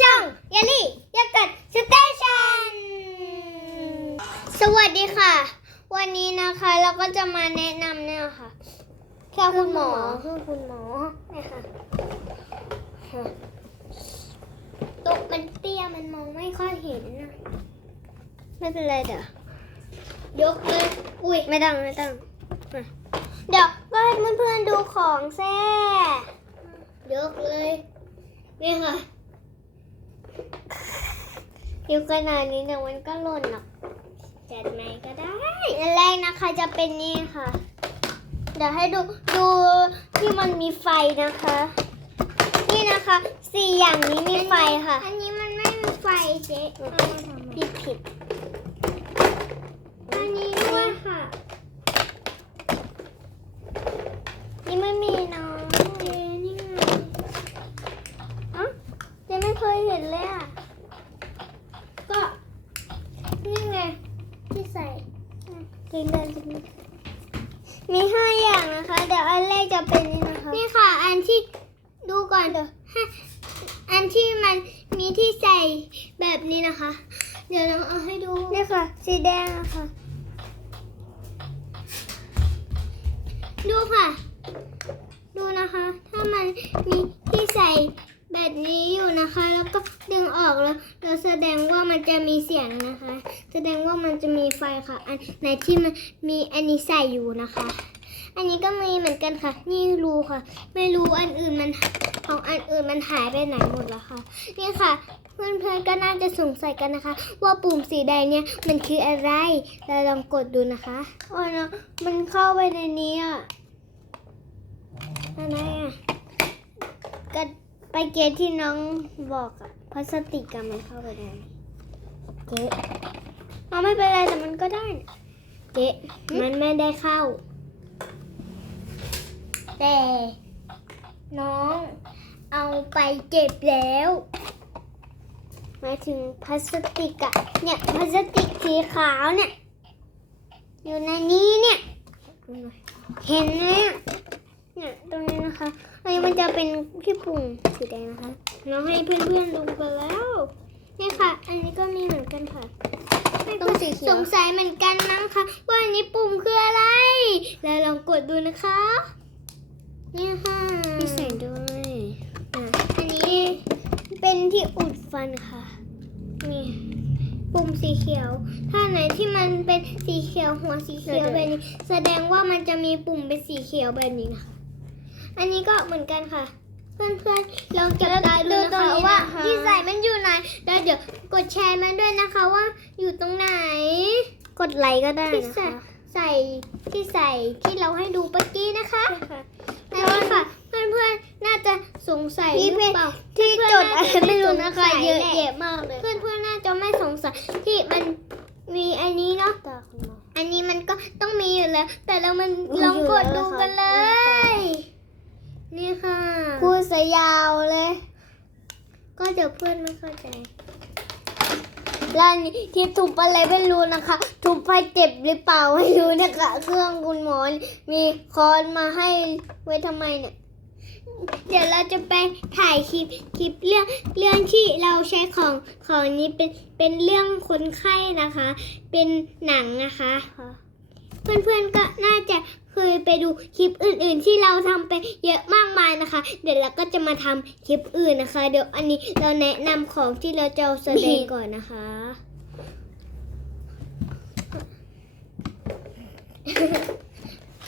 ช่องยาลี่ยากัดสเตชันสวัสดีค่ะ วันนี้นะคะเราก็จะมาแนะนำเนี่ยค่ะแค่คุณหมอเครื่องคุณหมอเนี่ยค่ะตกมันเตี้ยมันมองไม่ค่อยเห็นนะไม่เป็นไรเดี๋ยวยกเลยอุ้ยไม่ต้องไม่ต้องเดี๋ยวก็ให้เพื่อนๆดูของแซ่ยกเลยนี่ค่ะ อยู่ขนาดนี้แต่มันก็หล่นหรอกจัดไหนก็ได้อันแรกนะคะจะเป็นนี่ค่ะ เดี๋ยวให้ดูดูที่มันมีไฟนะคะ นี่นะคะสี่อย่างนี้มีไฟค่ะ อันนี้มันไม่มีไฟเจ๊ผิดผิดอันนี้ด้วยค่ะ นี่ไม่มีน้องเจนี่ไงอ๋อเจไม่เคยเห็นเลยอะ ก็นี่ไงที่ใส่กินเดินจะมีมีห้าอย่างนะคะ เดี๋ยวอันแรก จะเป็นนี่นะคะนี่ค่ะ อันที่ดูก่อนเดี๋ยวให้อันที่มันมีที่ใส่แบบนี้นะคะ เดี๋ยวเราเอาให้ดูนี่ค่ะ สีแดงนะคะ ดูค่ะ ดูนะคะ ถ้ามันมีที่ใส่แบบนี้อยู่นะคะ แล้วก็ดึงออกแล้วเราแสดงว่ามันจะมีเสียงนะคะ แสดงว่ามันจะมีไฟค่ะ อันไหนที่มันมีอันนี้ใส่อยู่นะคะ อันนี้ก็มีเหมือนกันค่ะ นี่รูค่ะ ไม่รู้อันอื่นมันของอันอื่นมันหายไปไหนหมดแล้วค่ะ นี่ค่ะ เพื่อนๆก็น่าจะสงสัยกันนะคะ ว่าปุ่มสีแดงเนี่ยมันคืออะไร เราลองกดดูนะคะอ๋อเนาะมันเข้าไปในนี้อะอะไรอะก็ไปเกตที่น้องบอกอะพลาสติกอะมันเข้าไปได้เจ๊เอาไม่เป็นไรแต่มันก็ได้เจ๊มันไม่ได้เข้า แต่ น้องเอาไปเก็บแล้วหมายถึงพลาสติกอะเนี่ยพลาสติกสีขาวเนี่ยอยู่ในนี้เนี่ยเห็นไหมอะเนี่ยตรงนี้นะคะอันนี้มันจะเป็นที่ปุ่มสีแดงนะคะเราให้เพื่อนๆดูกันแล้วนี่ค่ะ อันนี้ก็มีเหมือนกันค่ะตรงสีเขียวสงสัยเหมือนกันมั้งคะว่าอันนี้ปุ่มคืออะไร แล้วลองกดดูนะคะ นี่ค่ะมีใส่ด้วยอะอันนี้เป็นที่อุดฟันค่ะ นี่ปุ่มสีเขียว ถ้าไหนที่มันเป็นสีเขียวหัวสีเขียวแบบนี้ แสดงว่ามันจะมีปุ่มเป็นสีเขียวแบบนี้นะคะ อันนี้ก็เหมือนกันค่ะ เพื่อนๆลองจับตาดูนะคะว่าที่ใส่มันอยู่ไหนแล้วเดี๋ยวกดแชร์มันด้วยนะคะว่าอยู่ตรงไหน กดไลค์ก็ได้ที่นะใส่คะ ใส่ที่ใส่ที่เราให้ดูเมื่อกี้นะคะอันนี้ค่ะ เพื่อนๆน่าจะสงสัยหรือเปล่าที่จดอะไรไม่รู้นะคะเยอะแยะแยะมากเลย เพื่อนๆน่าจะไม่สงสัยที่มันมีอันนี้เนาะตาคุณหมออันนี้มันก็ต้องมีอยู่แล้ว แต่เรามันมีลองอยู่กดแล้วดูค่ะกันเลย นี่ค่ะพูดซะยาวเลย ก็เดี๋ยวเพื่อนไม่เข้าใจ ล้วอันนี้ที่ทุบอะไรไม่รู้นะคะทุบไปเจ็บหรือเปล่าไม่รู้นะคะ เครื่องคุณหมอมีค้อนมาให้ไว้ทำไมเนี่ยเดี๋ยวเราจะไปถ่ายคลิปคลิปเรื่องเรื่องที่เราใช้ของของนี้เป็นเป็นเรื่องคนไข้นะคะ เป็นหนังนะคะ เพื่อนๆก็น่า ดูคลิปอื่น ๆ ที่เราทำไปเยอะมากมายนะคะ เดี๋ยวเราก็จะมาทำคลิปอื่นนะคะ เดี๋ยวอันนี้เราแนะนำของที่เราจะเอาแสดงก่อนนะคะ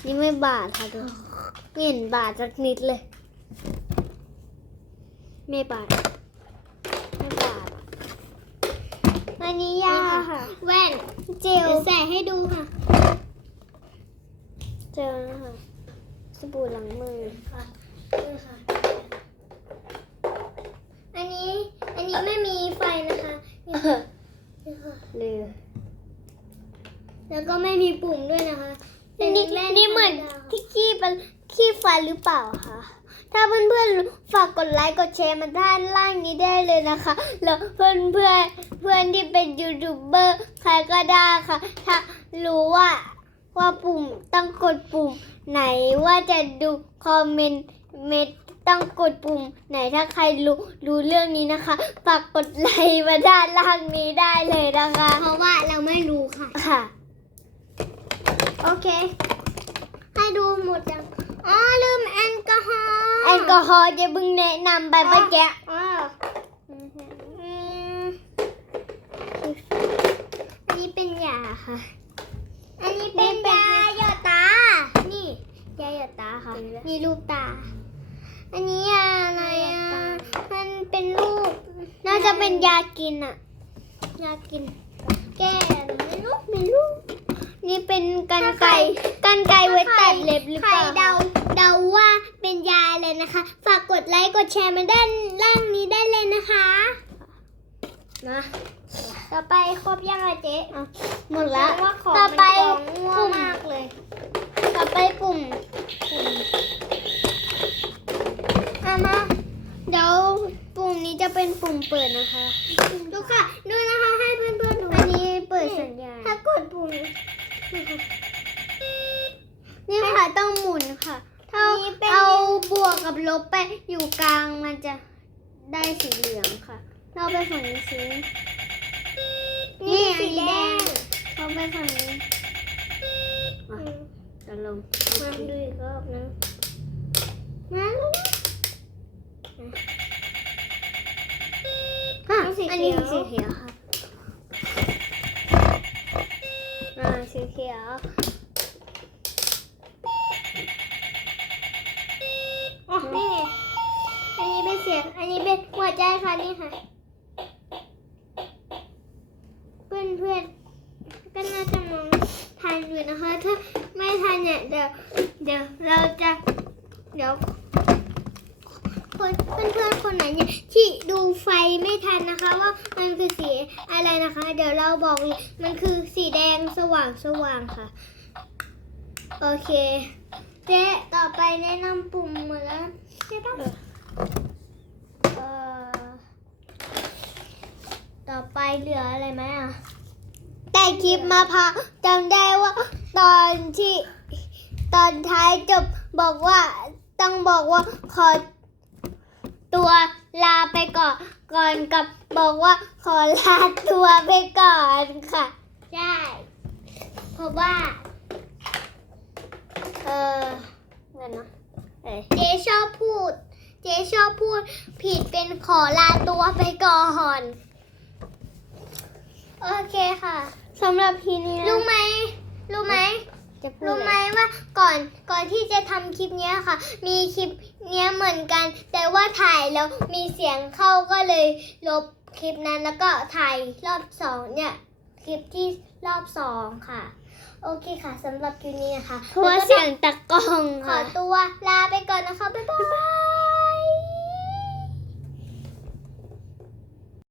นี่ไม่บาดค่ะดูไม่เห็นบาดสักนิดเลย ไม่บาดไม่บาดอันนี้ยาค่ะ แว่น เจเดี๋ลยวใส่ให้ดูค่ะ เจลนะคะสบู่ล้างมืออันนี้ อันนี้ไม่มีไฟนะคะนี่ค่ะหรือแล้วก็ไม่มีปุ่มด้วยนะคะนี่นี่แว่นี่เหมือนธรรดาที่ขี้เป็นขี้ฟันหรือเปล่าคะถ้าเพื่อนๆฝากกดไลค์กดแชร์มาด้านล่างนี้ได้เลยนะคะ แล้วเพื่อนเพื่อนๆเพื่อนที่เป็นยูทูบเบอร์ใครก็ได้ค่ะ ถ้ารู้ว่า ว่าปุ่มต้องกดปุ่ม ไหนว่าจะดูคอมเมนต์เมนต์ต้องกดปุ่ม ไหนถ้าใครรู้รู้เรื่องนี้นะคะฝากกดไลค์มาด้านล่างนี้ได้เลยนะคะ เพราะว่าเราไม่รู้ค่ะ ค่ะ โอเค ให้ดูหมดยังอ๋อลืมแอลกอฮอล์แอลกอฮอล์จะเพิ่งแนะนำไปเมื่อกี้อ๋ออืมอันนี้เป็นยาค่ะ อันนี้เป็นยาหยอดตา นี่ยาหยอดตาค่ะ มีรูปตา อันนี้ยาอะไรอะ มันเป็นรูป น่าจะเป็นยากินอะ ยากิน แก้ไม่รู้ไม่รู้นี่เป็นกันไก่กันไก่ไว้ตัดเล็บหรือใครเปล่าเดาเดาว่าเป็นยาเลยนะคะ ฝากกดไลค์กดแชร์มาด้านล่างนี้ได้เลยนะคะ นะต่อไปครบยังอะเจ๊หมดแล้วว่าของต่อไปมันกองง่วปุ่งมมากเลย ต่อไปปุ่มเอามาเดี๋ยวปุ่มนี้จะเป็นปุ่มเปิดนะคะดูค่ะดูนะคะให้เพื่อนๆดูอันนี้เปิดสัญญาณถ้ากดปุ่มนี้นี่ค่ะต้องหมุนค่ะถ้าอันนี้เป็นเอาบวกกับลบไปอยู่กลางมันจะได้สีเหลืองค่ะ เราไปฝั่งนี้ซินี่อัสีแดงเราไปฝั่งนี้อืมจะลงมาดูอีกรอบนะมาดูนะอะเอาสีอันนี้เขียวสีเขียวค่ะอ่าสีเขียวอ๋อนี่ไงอันนี้เป็นเสียง อันนี้เป็นหัวใจค่ะนี่ค่ะ เพื่อนเพื่อนๆก็น่าจะมองทันอยู่นะคะ ถ้าไม่ทัน เนี่ยเดี๋ยวเดี๋ยวเราจะเดี๋ยวคนเพื่อนเพื่อนๆคนไหนเนี่ยที่ดูไฟไม่ทันนะคะ ว่ามันคือสีอะไรนะคะ เดี๋ยวเราบอกเลยมันคือสีแดงสว่างสว่างๆค่ะ โอเคเจ๊ต่อไปแนะนำปุ่มหมดแล้วใช่ปะเอ่อต่อไปเหลืออะไรไหมอะแต่คลิปมาพาจำได้ว่าตอนที่ ตอนท้ายจบบอกว่าต้องบอกว่าขอตัวลาไปก่อนก่อนกับบอกว่าขอลาตัวไปก่อนค่ะ ใช่ เพราะว่า เออเงินนะเอ้ยเจ๊ชอบพูด เจ๊ชอบพูด ผิดเป็นขอลาตัวไปก่อน โอเคค่ะสำหรับทีนี้นะรู้ไหม รู้ไหม จะพูดรู้อะไหมไรว่าก่อนก่อนที่จะทำคลิปเนี้ยค่ะ มีคลิปเนี้ยเหมือนกัน แต่ว่าถ่ายแล้วมีเสียงเข้าก็เลยลบคลิปนั้นแล้วก็ถ่ายรอบสองเนี่ยคลิปที่รอบสองค่ะ โอเคค่ะสำหรับคลิปนี้นะคะเพราะว่าเสียงตะกล้องขอค่ะตัวลาไปก่อนนะคะบ๊ายบาย